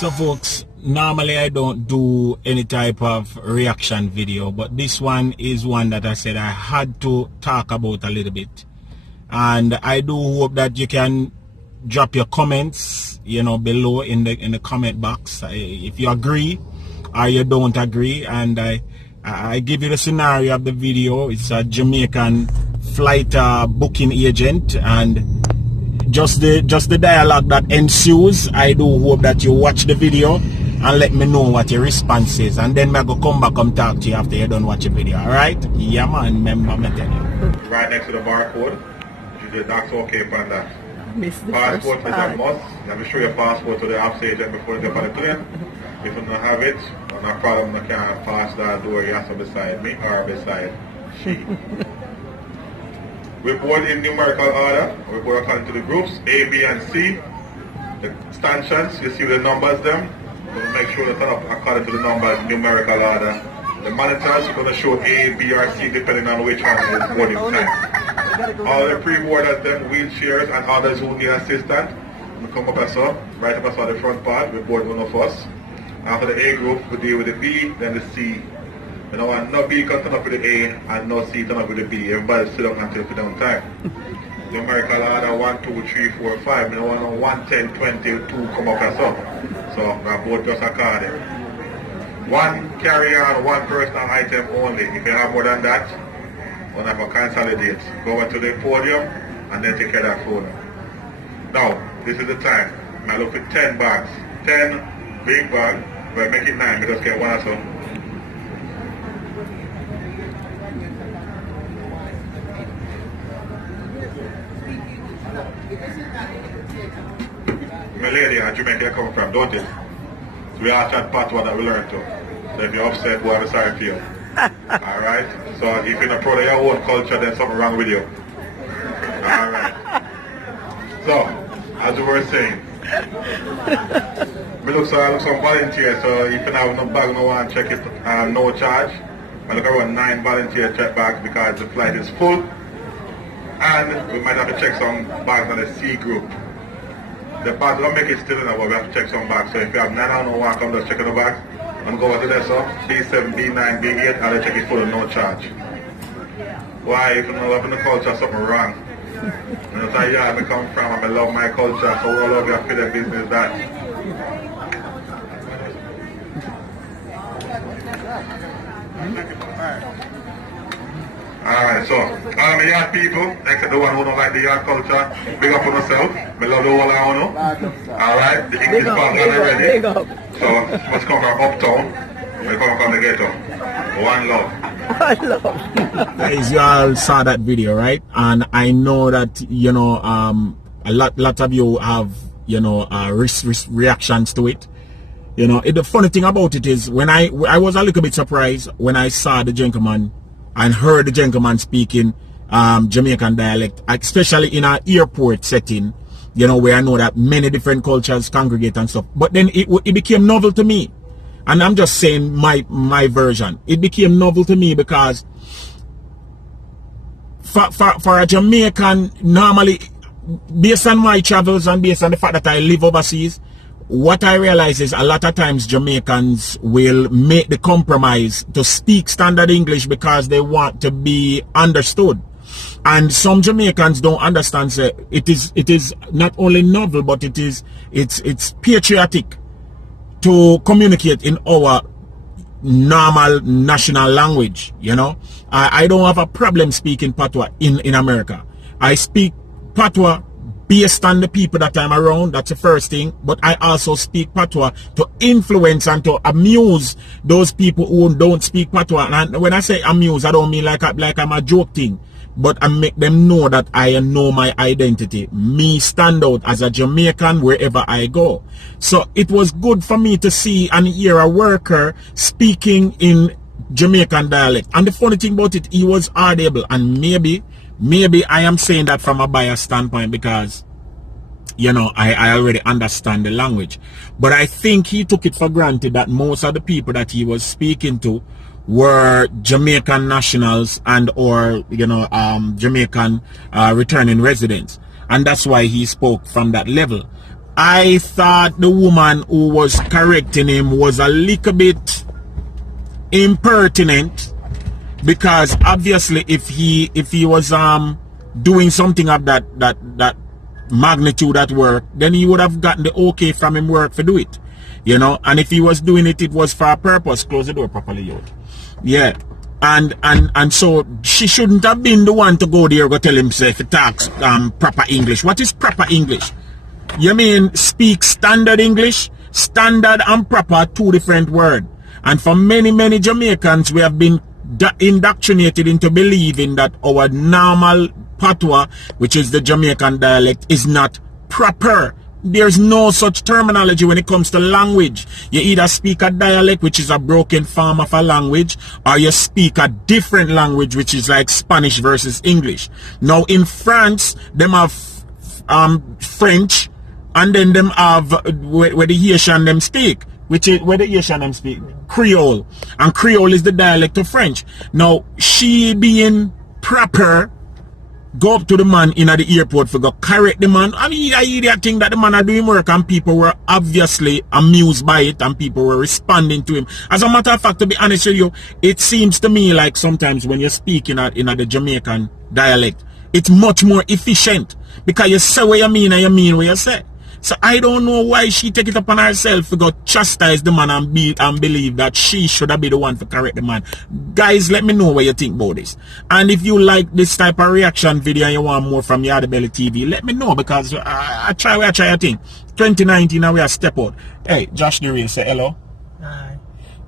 So folks, normally I don't do any type of reaction video, but this one is one that I said I had to talk about a little bit. And I do hope that you can drop your comments, you know, below in the comment box if you agree or you don't agree. And I give you the scenario of the video. It's a Jamaican flight booking agent, and just the dialogue that ensues. I do hope that you watch the video and let me know what your response is, and then I go come back and talk to you after you done watch the video. Alright? Yeah man, remember me tell you. Right next to the barcode, that's okay for that. Passport is a must. Let me show your passport to the ops agent before you get on the plane. If you don't have it, no problem, you can't pass that door. You have to beside me or beside she. We board in numerical order. We board according to the groups A, B, and C. The stanchions, you see the numbers them. So make sure to turn up according to the numbers, numerical order. The monitors are going to show A, B, or C depending on which one is boarding time. All the pre-boarders, them wheelchairs and others who need assistance, we come up as so, right up as so the front part, we board one of us. After the A group, we deal with the B, then the C. You know, and no B can turn up with the A and no C turn up with the B. Everybody sit down until sit down time. Numerical order 1, 2, 3, 4, 5. You know, 1, 10, 20, 2 come up as so. So we board just according. One carry-on, one personal item only. If you have more than that, we'll have a consolidate. Go over to the podium and then take care of that phone. Now, this is the time. I look at 10 bags. 10 big bags. We'll make it 9. We just get one or so. My lady and Jamaica come from, don't it? So we all chat patois that we learn to. So if you're upset, we're sorry for you. Alright? So if you're not proud of your own culture, then something wrong with you. Alright. So, as we were saying, I look some volunteers, so if you have no bag, no one check it, no charge. I look around 9 volunteer check bags because the flight is full. And we might have to check some bags on the C group. The bags don't make it still enough, but we have to check some bags. So if you have 901, come just check the bags. And go over to there, so B7, B9, B8, I'll check it full and no charge. Why? If you don't love the culture, something wrong. And that's how you have me come from, and I love my culture, so all of you feel the business that. Alright, so all my yard people, except the one who don't like the yard culture, big up on yourself. I love the whole of you. Alright, the English part is ready. So let's come from uptown. We come from the ghetto. One love. One love. Guys, you all saw that video, right? And I know that, you know, a lot of you have, you know, reactions to it. You know, the funny thing about it is when I was a little bit surprised when I saw the gentleman and heard the gentleman speaking Jamaican dialect, especially in an airport setting, you know, where I know that many different cultures congregate and stuff. But then it became novel to me. And I'm just saying my version. It became novel to me because for a Jamaican, normally, based on my travels and based on the fact that I live overseas, what I realize is a lot of times Jamaicans will make the compromise to speak standard English because they want to be understood. And some Jamaicans don't understand that it is not only novel, but it's patriotic to communicate in our normal national language. You know, I don't have a problem speaking patois in America. I speak patois based on the people that I'm around. That's the first thing. But I also speak patois to influence and to amuse those people who don't speak patois. And when I say amuse, I don't mean like I'm a joke thing, but I make them know that I know my identity. Me stand out as a Jamaican wherever I go. So it was good for me to see and hear a worker speaking in Jamaican dialect. And the funny thing about it, he was audible. And maybe I am saying that from a biased standpoint because, you know, I already understand the language. But I think he took it for granted that most of the people that he was speaking to were Jamaican nationals and or, you know, Jamaican returning residents. And that's why he spoke from that level. I thought the woman who was correcting him was a little bit impertinent, because obviously if he was doing something of that magnitude at work, then he would have gotten the okay from him work to do it, you know. And if he was doing it, it was for a purpose. Close the door properly, yo. Yeah. And so she shouldn't have been the one to go there go tell himself he talks proper English. What is proper English? You mean speak standard English? Standard and proper are two different words. And for many Jamaicans, we have been indoctrinated into believing that our normal patois, which is the Jamaican dialect, is not proper. There's no such terminology when it comes to language. You either speak a dialect, which is a broken form of a language, or you speak a different language, which is like Spanish versus English. Now in France, them have French, and then them have where the Haitian them speak, which is where the Haitian them speak Creole, and Creole is the dialect of French. Now she being proper, go up to the man in at the airport for go correct the man. I mean, I hear that thing that the man are doing work, and people were obviously amused by it, and people were responding to him. As a matter of fact, to be honest with you, it seems to me like sometimes when you're speaking in the Jamaican dialect, it's much more efficient, because you say what you mean and you mean what you say. So I don't know why she take it upon herself to go chastise the man and believe that she should have been the one to correct the man. Guys, let me know what you think about this. And if you like this type of reaction video and you want more from Yardie TV, let me know, because I try a thing. 2019 and we are step out. Hey, Josh the Real, say hello. Hi.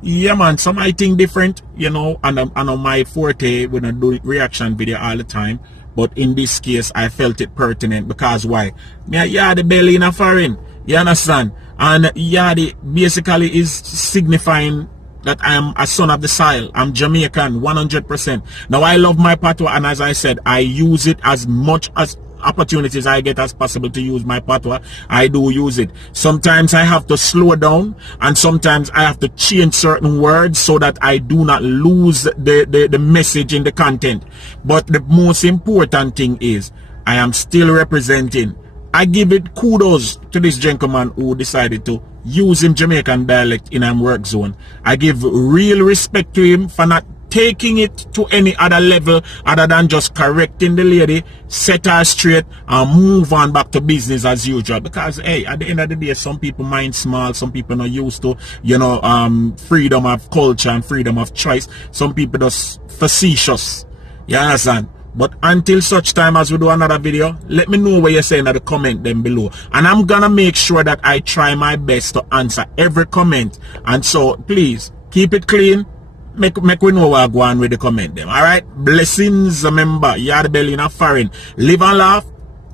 Yeah man, some I think different, you know, and on my forte we don't do reaction video all the time. But in this case, I felt it pertinent, because why? Me a Yardie belly in a foreign. You understand? And Yardie basically is signifying that I am a son of the soil. I'm Jamaican, 100%. Now, I love my patois, and as I said, I use it as much as opportunities I get as possible to use my patois. I do use it. Sometimes I have to slow down, and sometimes I have to change certain words so that I do not lose the message in the content. But the most important thing is I am still representing. I give it kudos to this gentleman who decided to use him Jamaican dialect in a work zone. I give real respect to him for not taking it to any other level other than just correcting the lady, set her straight, and move on back to business as usual. Because hey, at the end of the day, some people mind small, some people not used to, you know, freedom of culture and freedom of choice. Some people just facetious. You understand? But until such time as we do another video, let me know what you're saying in the comment them below. And I'm gonna make sure that I try my best to answer every comment. And so please keep it clean. Make we know what go on with the comment them. Alright? Blessings, remember, Yardie belly in a foreign. Live and laugh,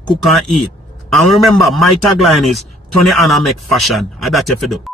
cook and eat. And remember, my tagline is turn it on and make fashion. And that's if you do.